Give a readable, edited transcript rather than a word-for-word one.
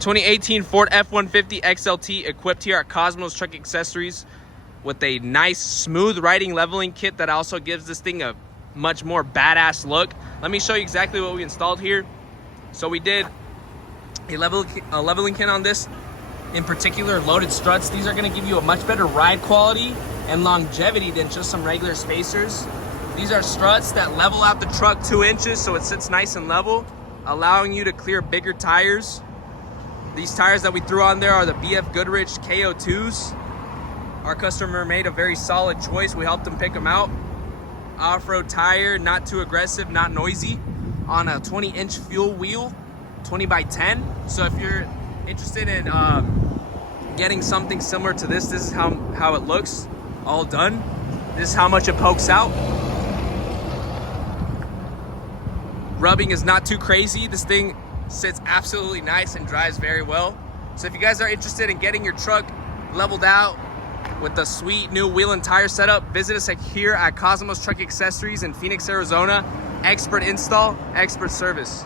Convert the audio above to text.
2018 Ford F150 XLT equipped here at Cosmos Truck Accessories with a nice smooth riding leveling kit that also gives this thing a much more badass look. Let me show you exactly what we installed here. So we did a leveling kit on this, in particular loaded struts. These are going to give you a much better ride quality and longevity than just some regular spacers. These are struts that level out the truck 2 inches so it sits nice and level, allowing you to clear bigger tires. These tires that we threw on there are the BF Goodrich KO2s. Our customer made a very solid choice. We helped him pick them out. Off-road tire, not too aggressive, not noisy, on a 20-inch fuel wheel, 20 by 10. So if you're interested in getting something similar to this is how it looks all done. This is how much it pokes out. Rubbing is not too crazy. This thing sits absolutely nice and drives very well. So if you guys are interested in getting your truck leveled out with a sweet new wheel and tire setup, visit us here at Cosmos Truck Accessories in Phoenix, Arizona. Expert install, expert service.